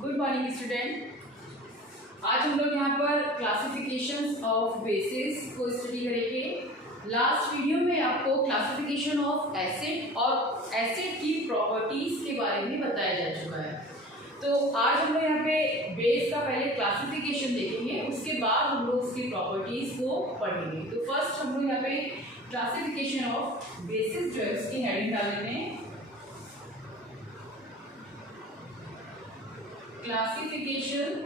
Good morning student. आज हम लोग यहाँ पर क्लासिफिकेशंस ऑफ बेसिस को स्टडी करेंगे। लास्ट वीडियो में आपको क्लासिफिकेशन ऑफ एसिड और एसिड की प्रॉपर्टीज के बारे में बताया जा चुका है। तो आज हम लोग यहाँ पे बेस का पहले क्लासिफिकेशन देखेंगे, उसके बाद हम लोग उसकी प्रॉपर्टीज को पढ़ेंगे। तो फर्स्ट हम लोग यहाँ पे क्लासिफिकेशन ऑफ बेसिस जो है उसकी हेडिंग डाल लेते हैं, क्लासिफिकेशन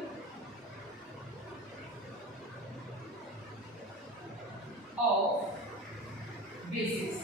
ऑफ बेसिस।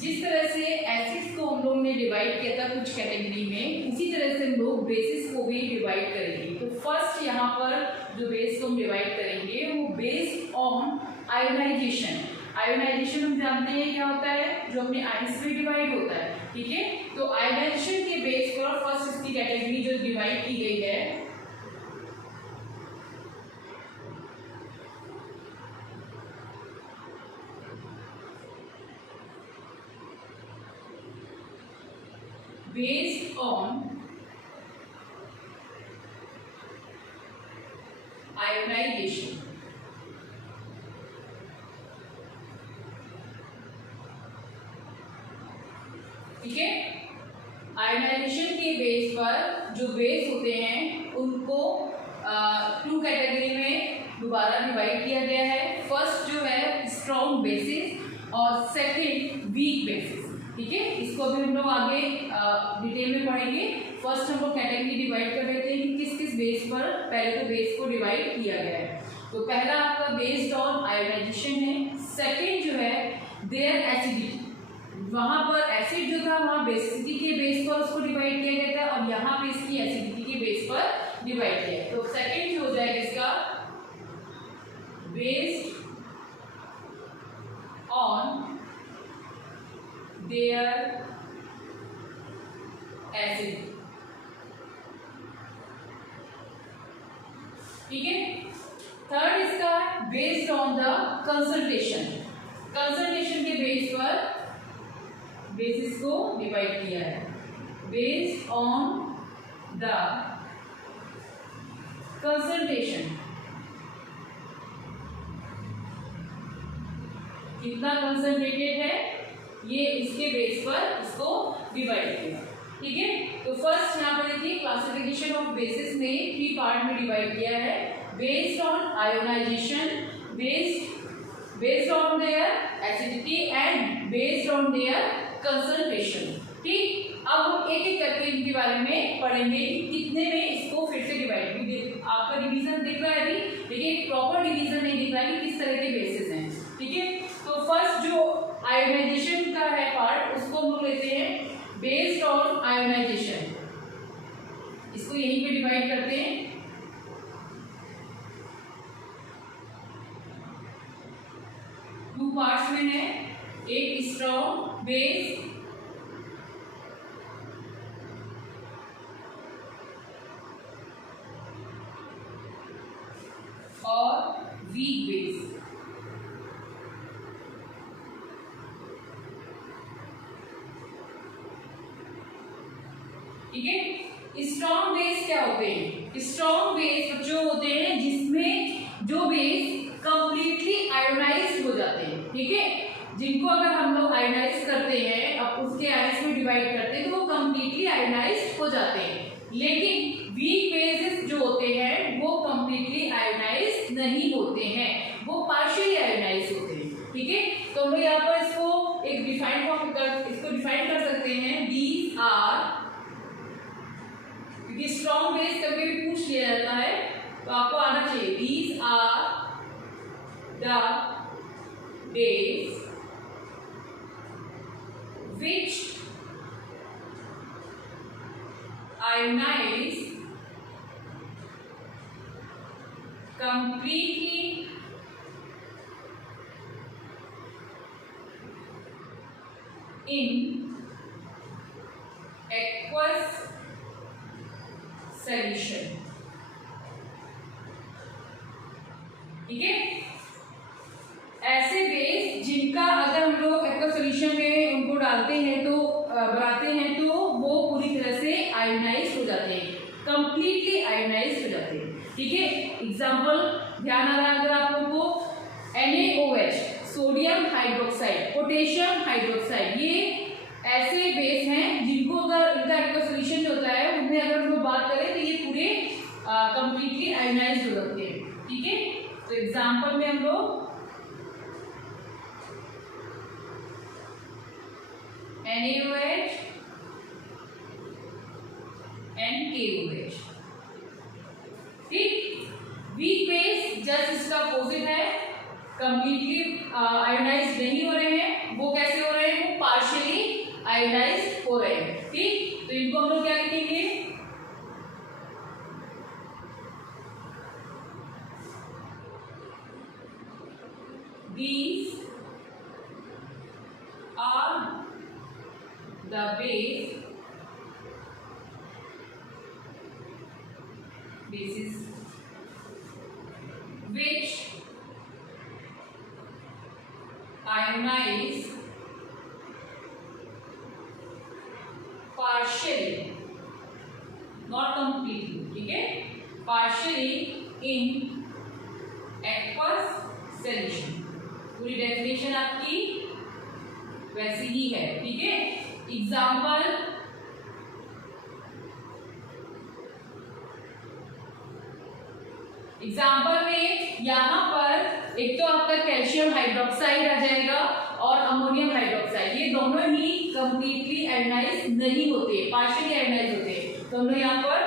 जिस तरह से एसिड्स को हम लोग ने डिवाइड किया था कुछ कैटेगरी में, उसी तरह से हम लोग बेसिस को भी डिवाइड करेंगे। तो फर्स्ट यहाँ पर जो बेस को हम डिवाइड करेंगे वो बेस्ड ऑन आयोनाइजेशन। आयोनाइजेशन हम जानते हैं क्या होता है, जो अपने आयंस में डिवाइड होता है, ठीक है। तो आयोनाइजेशन के बेस पर फर्स्ट इसकी कैटेगरी जो डिवाइड की गई है based on ionization। ठीक है, आयोनाइजेशन के बेस पर जो बेस होते हैं उनको टू कैटेगरी में दोबारा डिवाइड किया गया है। फर्स्ट जो है स्ट्रॉन्ग बेसिस और सेकंड वीक बेसिस। ठीक है, इसको अभी हम लोग आगे डिटेल में पढ़ेंगे। फर्स्ट हम लोग कैटेगरी डिवाइड कर लेते हैं कि किस किस बेस पर पहले तो बेस को डिवाइड किया गया है। तो पहला आपका बेस्ड ऑन आयोनाइजेशन है। सेकंड जो है देयर एसिडिटी, वहां पर एसिड जो था वहां बेसिसिटी के बेस पर उसको डिवाइड किया गया था और यहाँ पे इसकी एसिडिटी के बेस पर डिवाइड किया है। तो सेकंड जो हो जाएगा इसका बेस्ड ऑन देयर एसिड। ठीक है, थर्ड इसका based on the concentration. Concentration के बेस पर बेसिस को डिवाइड किया है, बेस्ड ऑन द कंसंट्रेशन। कितना कंसंट्रेटेड है ये इसके बेस पर इसको डिवाइड किया। ठीक है, तो फर्स्ट यहाँ पर देखिए क्लासिफिकेशन ऑफ बेसिस में 3 पार्ट में डिवाइड किया है, based on ionization, based on their acidity and based on their concentration. ठीक, अब हम एक एक करके इनके बारे में पढ़ेंगे कि कितने में इसको फिर से डिवाइड। आपका डिवीजन दिख रहा है अभी, देखिए प्रॉपर डिवीजन नहीं दिख रहा है कि किस तरह के बेसिस हैं। ठीक है, तो फर्स्ट जो आयोनाइजेशन का है पार्ट उसको हम लोग लेते हैं बेस्ड ऑन आयोनाइजेशन। इसको यहीं पे डिवाइड करते हैं। टू पार्ट्स में है, एक स्ट्रॉन्ग बेस और वीक बेस। ठीक है, स्ट्रॉन्ग बेस क्या होते हैं? स्ट्रॉन्ग बेस बच्चों होते हैं जिसमें जो बेस कंप्लीटली आयोनाइज्ड हो जाते हैं। ठीक है, जिनको अगर हम लोग आयोनाइज करते हैं, अब उसके आयंस में डिवाइड करते हैं तो वो कंप्लीटली आयोनाइज्ड हो जाते हैं। लेकिन वीक बेसिस जो होते हैं वो कंप्लीटली आयोनाइज्ड नहीं होते हैं, वो पार्शियली आयोनाइज्ड होते हैं। ठीक है, तो हम लोग यहाँ पर इसको एक डिफाइन फॉर्म इसको डिफाइन कर सकते हैं, दीज आर। क्योंकि स्ट्रॉन्ग बेस कभी भी पूछ लिया जाता है तो आपको आना चाहिए, these are the base which ionize completely in aqueous solution। ठीक है, ऐसे बेस जिनका अगर हम लोग एक्वा सॉल्यूशन में उनको डालते हैं तो बनाते हैं तो वो पूरी ठीक है। एग्जाम्पल ध्यान आ रहा है अगर आप लोगों को, NaOH sodium hydroxide, potassium hydroxide, ये ऐसे बेस हैं जिनको अगर इनका एक्वा सोल्यूशन जो होता है उनमें अगर हम लोग बात करें तो ये पूरे कंप्लीटली आयोनाइज्ड हो जाते हैं। ठीक है, तो एग्जाम्पल में हम लोग NaOH एंड KOH, ठीक। वीक बेस जस्ट इसका अपोजिट है, कंप्लीटली आयोनाइज नहीं हो रहे हैं, वो कैसे हो रहे हैं, वो पार्शियली आयोनाइज हो रहे हैं। ठीक, तो इनको हम लोग क्या लिखेंगे, these are the bases which ionize partially, not completely, ठीक है, partially in aqueous solution। पूरी डेफिनेशन आपकी वैसी ही है। ठीक है, एग्जाम्पल में यहाँ पर एक तो आपका कैल्शियम हाइड्रोक्साइड आ जाएगा और अमोनियम हाइड्रोक्साइड, ये दोनों ही कंप्लीटली आयोनाइज नहीं होते, पार्शियली आयोनाइज होते हैं। तो हम लोग यहाँ पर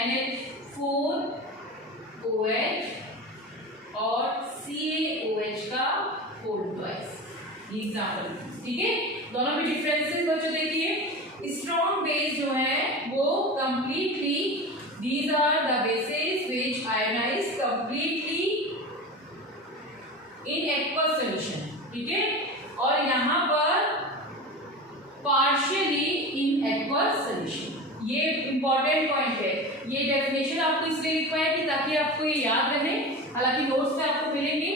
NH4OH और CaOH का होल ट्वाइस, ये एग्जाम्पल। ठीक है, दोनों में डिफरेंसेस बच्चों देखिए। स्ट्रॉन्ग बेस जो है वो completely, these are the bases which ionize completely in aqueous solution। ठीक है, और यहाँ पर partially in aqueous solution, ये इंपॉर्टेंट पॉइंट है। ये डेफिनेशन आपको इसलिए लिखा है कि ताकि आपको ये याद रहे, हालांकि नोट्स में आपको मिलेंगे,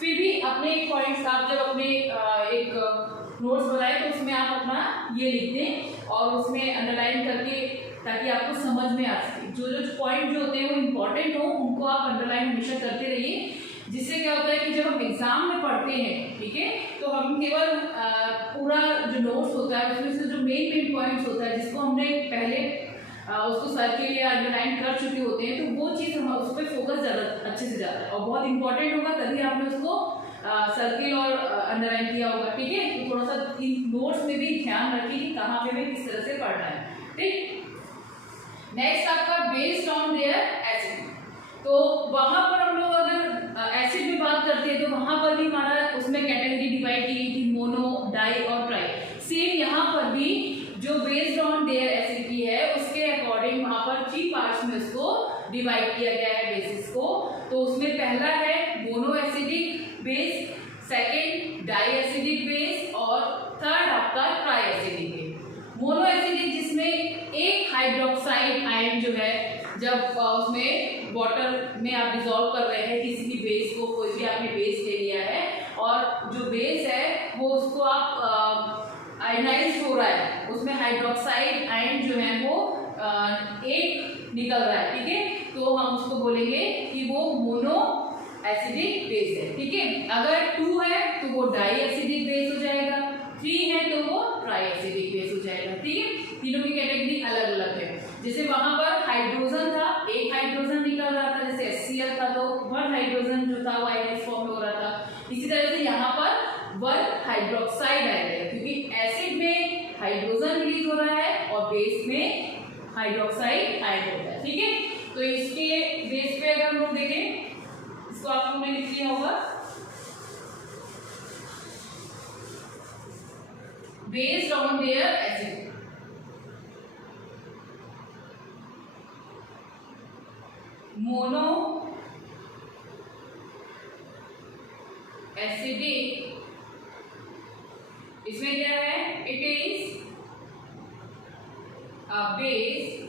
फिर भी अपने पॉइंट्स आप जब अपने एक नोट्स बनाए तो उसमें आप अपना ये लिख दें और उसमें अंडरलाइन करके, ताकि आपको समझ में आ सके। जो जो पॉइंट जो होते हैं वो इम्पोर्टेंट हो, उनको आप अंडरलाइन हमेशा करते रहिए, जिससे क्या होता है कि जब हम एग्जाम में पढ़ते हैं, ठीक है, तो हम केवल पूरा जो नोट्स होता है उसमें से जो मेन पॉइंट्स होता है जिसको हमने पहले उसको सर के लिए अंडरलाइन कर चुके होते हैं, तो वो चीज़ हम उस पर फोकस ज़्यादा अच्छे से जाता है और बहुत इंपॉर्टेंट होगा, तभी आपने उसको सर्किल और अंडरलाइन किया होगा। ठीक है, तो थोड़ा सा इन नोट्स में भी ध्यान रखिए कि कहाँ पे हमें किस तरह से पढ़ना है। ठीक, नेक्स्ट आपका बेस्ड ऑन देयर एसिड, तो वहां पर हम लोग अगर एसिड में बात करते हैं तो वहां पर भी हमारा उसमें कैटेगरी डिवाइड की गई थी, मोनो, डाई और ट्राई। सेम यहाँ पर भी जो बेस्ड ऑन देयर एसिडिटी है उसके अकॉर्डिंग वहां पर 3 पार्ट्स में उसको डिवाइड किया गया है बेसिस को। तो उसमें पहला है mono acidic base, second di acidic base और थर्ड आपका tri acidic base. Mono acidic जिसमें एक हाइड्रोक्साइड आयन जो है जब उसमें वाटर में आप डिसॉल्व कर रहे हैं किसी भी बेस को, कोई भी आपने बेस ले लिया है और जो बेस है वो उसको आप आयनाइज हो रहा है, उसमें हाइड्रोक्साइड आयन जो है वो एक निकल रहा है। ठीक है, तो हम उसको बोलेंगे कि वो मोनो एसिडिक बेस है। ठीक है, अगर 2 है तो वो डाई एसिडिक बेस हो जाएगा, 3 है तो वो ट्राई एसिडिक बेस हो जाएगा। ठीक है, तीनों की कैटेगरी अलग अलग है। जैसे वहां पर हाइड्रोजन था, एक हाइड्रोजन निकल रहा था, जैसे HCl था तो 1 हाइड्रोजन जो था वो आयनाइज फॉर्म में हो रहा था। इसी तरह से यहाँ पर 1 हाइड्रोक्साइड आएगा, क्योंकि एसिड में हाइड्रोजन रिलीज हो रहा है और बेस में हाइड्रोक्साइड आयन होता है। ठीक है, तो इसके बेस पे अगर हम लोग देखें, इसको आप लोगों ने लिख लिया होगा, based on there acid, mono acidic, इसमें क्या है, it is a base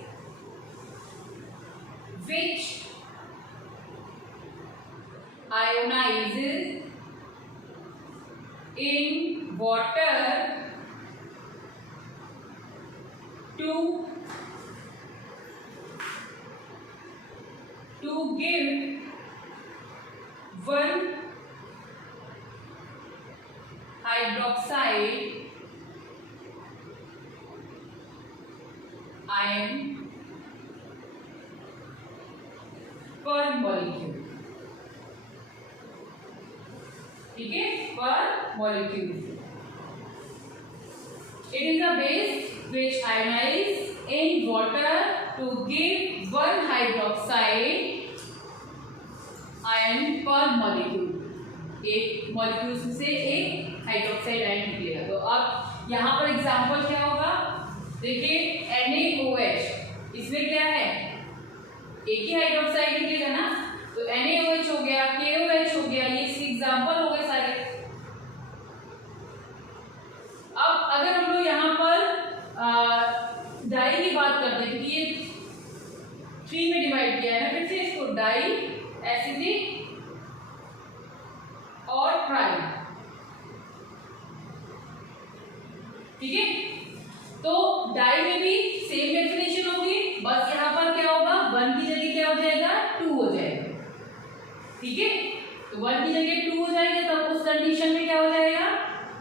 which ionizes in water to to give one hydroxide ion per molecule, ठीक है, per molecule. It is a base which ionize in water to give one hydroxide ion per molecule. एक molecule से एक hydroxide ion निकलेगा. तो अब यहाँ पर एग्जांपल क्या होगा, देखिए NaOH, इसमें क्या है, एक ही हाइड्रोक्साइड निकलेगा ना, तो NaOH हो गया, KOH हो गया, ये इसके एग्जांपल हो गए सारे. अब अगर हम लोग यहाँ पर डाई की बात करते हैं, क्योंकि ये 3 में डिवाइड किया है ना, फिर से इसको डाई, एसिडिक और ट्राई, ठीक है. तो डाई में भी सेम डेफिनेशन होगी, बस यहाँ पर क्या होगा, 1 की जगह क्या हो जाएगा, 2 हो जाएगा, ठीक है. तो 1 की जगह 2 हो जाएगा, तब उस कंडीशन में क्या हो जाएगा,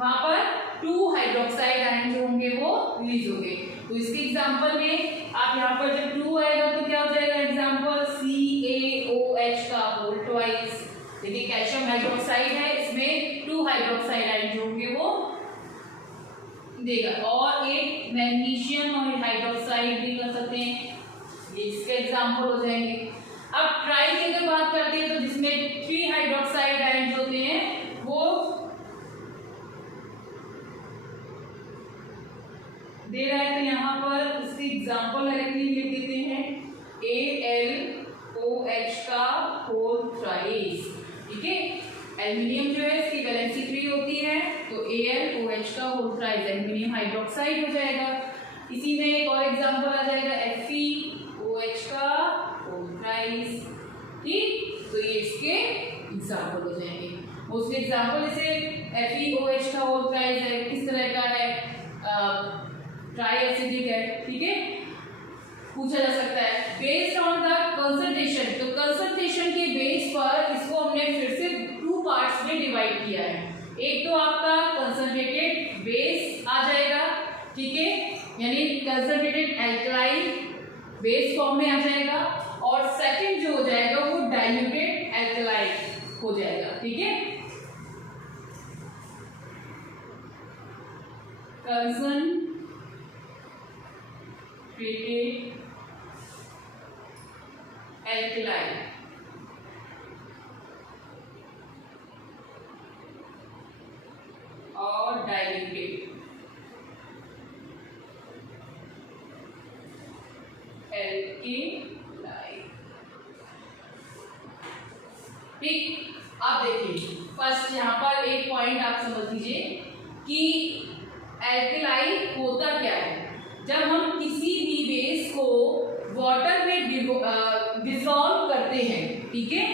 वहां पर 2 हाइड्रोक्साइड आयन जो होंगे वो रिलीज होंगे. तो इसके एग्जांपल में आप यहाँ पर जब 2 आएगा तो क्या हो जाएगा, एग्जांपल CaOH का होल ट्वाइस. देखिए कैल्शियम हाइड्रोक्साइड है, इसमें 2 हाइड्रोक्साइड आयन जो होंगे वो देगा. और एक मैग्नीशियम और हाइड्रोक्साइड भी कर सकते हैं, ये इसके एग्जांपल हो जाएंगे. अब ट्राई की अगर बात करते हैं तो जिसमें 3 हाइड्रोक्साइड आयन होते हैं वो दे रहा है. तो यहाँ पर उसके एग्जांपल डायरेक्टली लिख देते हैं, AlOH का होल थ्राइस, ठीक है. एल्यूमिनियम जो है इसकी वैलेंसी 3 होती है, तो AlOH का होल थ्राइस एल्यूमिनियम हाइड्रोक्साइड हो जाएगा. इसी में एक और एग्जांपल आ जाएगा FeOH का होल थ्राइस, ठीक. तो ये इसके एग्जांपल हो जाएंगे. उसके एग्जांपल जैसे FeOH का होल थ्राइस है, किस तरह का है, ट्राई एसिडिक है, ठीक है, पूछा जा सकता है. बेस्ड ऑन द कंसंट्रेशन, तो कंसंट्रेशन के बेस पर इसको हमने फिर से 2 पार्ट्स में डिवाइड किया है. एक तो आपका कंसंट्रेटेड बेस आ जाएगा, ठीक है, यानी कंसंट्रेटेड एल्कलाइन बेस फॉर्म में आ जाएगा, और सेकंड जो हो जाएगा वो डाइल्यूटेड एल्कलाइन हो जाएगा, ठीक है. कंसंट्रेटेड एल्कलाइन और डाइल्यूटेड एल्कलाइन, ठीक. अब देखिए फर्स्ट यहाँ पर एक पॉइंट आप समझ लीजिए कि एल्कलाइन होता क्या है. जब हम किसी भी बेस को वाटर में डिसॉल्व करते हैं, ठीक है,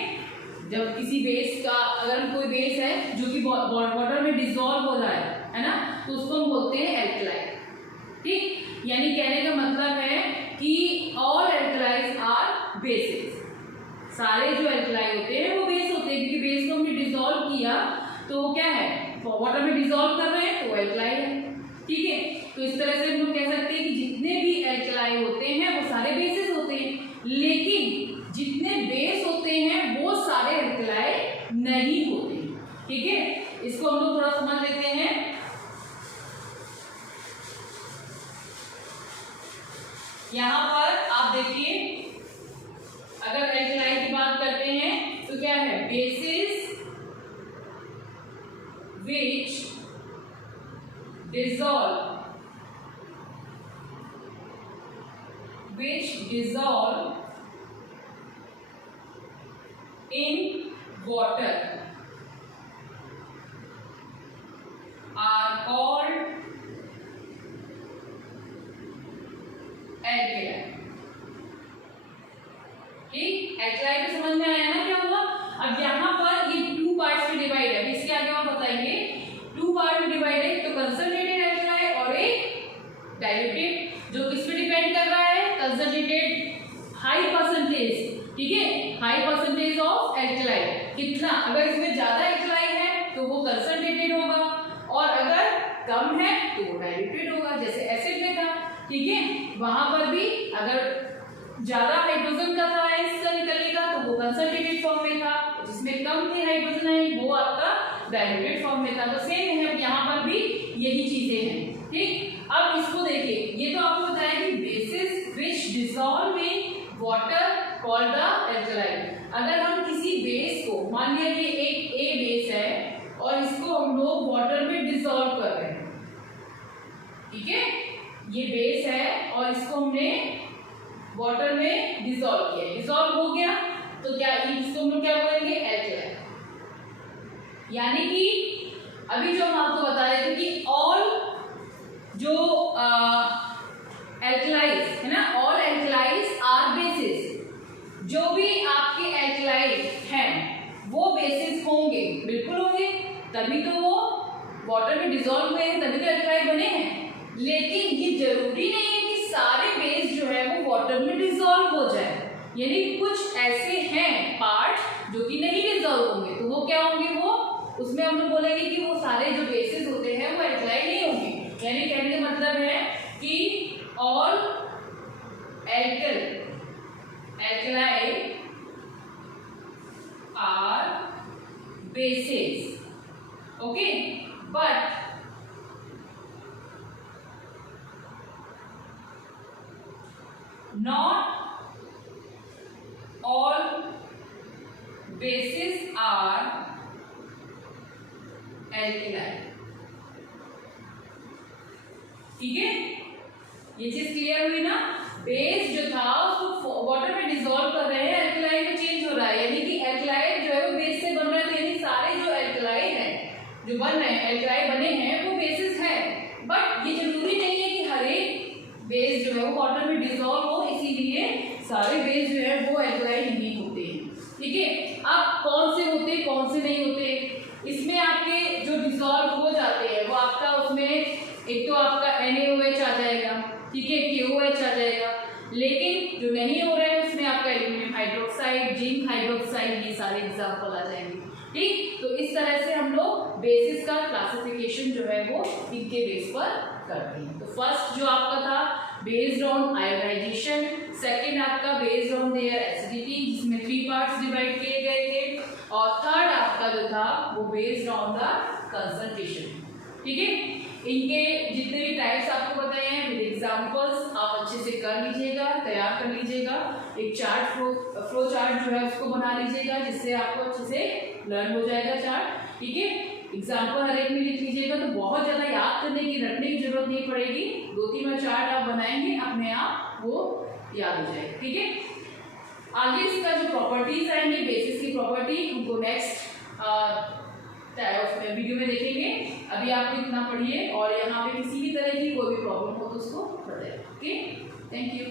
जब किसी बेस का, अगर कोई बेस है जो कि वाटर में डिसॉल्व हो रहा है ना, तो उसको हम बोलते हैं एल्कलाइन, ठीक. यानी कहने का मतलब है कि ऑल एल्कलाइज आर बेसिस, सारे जो एल्कलाई होते हैं वो बेस होते हैं, क्योंकि बेस को हमने डिसॉल्व किया तो क्या है, वाटर में डिसॉल्व कर रहे हैं तो एल्कलाई है, ठीक है. तो इस तरह से हम लोग कह सकते हैं कि जितने भी एल्कलाई होते हैं वो सारे बेसिस होते हैं, लेकिन जितने बेस होते हैं वो सारे एल्कलाई नहीं होते, ठीक है. इसको हम लोग थोड़ा समझ लेते हैं. यहाँ पर आप देखिए, अगर एल्कलाई की बात करते हैं तो क्या है, basis which dissolve in water are called alkali, ठीक. एल्कलाई तो समझ में आया ना क्या हुआ. अब यहाँ पर ये 2 पार्ट्स में डिवाइड है, इसके आगे हम बताएंगे. 2 पार्ट में डिवाइड है, तो कंसंट्रेटेड एल्कलाई और एक डाइल्यूटेड, जो किस पे डिपेंड कर रहा है, कंसंट्रेटेड हाई परसेंटेज ठीक है, हाई परसेंटेज ऑफ एल्कलाई, कितना, अगर इसमें ज्यादा एल्कलाई है तो वो कंसंट्रेटेड होगा, और अगर कम है तो वो डाइल्यूटेड होगा, जैसे एसिड में था। ठीक है, वहां पर भी अगर ज्यादा हाइड्रोजन का था इसका निकलने का तो वो कंसंट्रेटेड फॉर्म में था, जिसमें कम थे हाइड्रोजन है वो आपका डाइल्यूटेड फॉर्म में था। तो सेम है, यहाँ पर भी यही चीजें हैं। ठीक, अब इसको देखिए, ये तो आपको बताया कि basis which dissolve in water called the alkali. अगर हम किसी बेस को, मान लिया ये एक ए बेस है और इसको हम लोग वाटर में डिसॉल्व कर रहे हैं, ठीक है, ये बेस है और इसको हमने वाटर में डिसॉल्व किया, डिसॉल्व हो गया तो क्या इसको हम लोग क्या बोलेंगे, एल्कलाई। यानी कि अभी जो हम आपको बता रहे थे कि ऑल जो एल्कलाइज है ना, ऑल एल्कलाइज आर बेसिस, जो भी आपके एल्कलाइड हैं वो बेसिस होंगे, बिल्कुल होंगे, तभी तो वो वाटर में डिसॉल्व हुए हैं, तभी तो एल्कलाइड बने हैं। लेकिन ये जरूरी नहीं है कि सारे बेस जो है वो वाटर में डिसॉल्व हो जाए, यानी कुछ ऐसे हैं पार्ट जो कि नहीं डिसॉल्व होंगे, तो वो क्या होंगे, वो उसमें हम लोग बोलेंगे कि वो सारे जो बेसिस होते हैं वो एल्कलाइड नहीं होंगे। यानी कहने का मतलब है कि all alkali are bases, okay, but not all bases are alkali। ठीक है, ये चीज क्लियर हुई ना। बेस जो था उसको वाटर में डिसॉल्व कर रहे हैं, एल्कलाई में चेंज हो रहा है, यानी कि एल्कलाई जो है वो बेस से बन रहे थे, यानी सारे जो एल्कलाई हैं जो बन रहे हैं, एल्कलाई बने हैं वो बेसिस है। बट ये जरूरी नहीं है कि हर एक बेस जो है वो वाटर में डिसॉल्व हो, इसीलिए सारे बेस जो है वो एल्कलाई नहीं होते हैं। ठीक है, अब कौन से होते कौन से नहीं होते, इसमें आपके जो डिसॉल्व हो जाते हैं वो आपका उसमें एक तो आपका NaOH आ जाएगा, ठीक है, KOH आ जाएगा, लेकिन जो नहीं हो रहे हैं उसमें आपका एल्यूमिनियम हाइड्रोक्साइड, जिंक हाइड्रोक्साइड, ये सारे एग्जाम्पल आ जाएंगे। ठीक, तो इस तरह से हम लोग बेसिस का क्लासिफिकेशन जो है वो इनके बेस पर करते हैं। तो फर्स्ट जो आपका था बेस्ड ऑन आयोनाइजेशन, सेकंड आपका बेस्ड ऑन देयर एसिडिटी जिसमें 3 पार्ट्स डिवाइड किए गए थे, और थर्ड आपका जो था वो बेस्ड ऑन द कंसंट्रेशन। ठीक है, इनके जितने भी टाइप्स आपको बताए हैं विद एग्जांपल्स आप अच्छे से कर लीजिएगा, तैयार कर लीजिएगा, एक चार्ट फ्लो चार्ट जो है उसको बना लीजिएगा जिससे आपको अच्छे से लर्न हो जाएगा चार्ट। ठीक है, एग्जाम्पल हर एक में लिख लीजिएगा, तो बहुत ज़्यादा याद करने की रटने की जरूरत नहीं पड़ेगी, 2-3 बार चार्ट आप बनाएंगे अपने आप वो याद हो जाएगा। ठीक है, आगे इसका जो प्रॉपर्टीज आएंगी, बेसिस की प्रॉपर्टी, उनको नेक्स्ट वीडियो में देखेंगे। अभी आप इतना पढ़िए और यहाँ पे किसी भी तरह की कोई भी प्रॉब्लम हो तो उसको बताइए। Okay, thank you.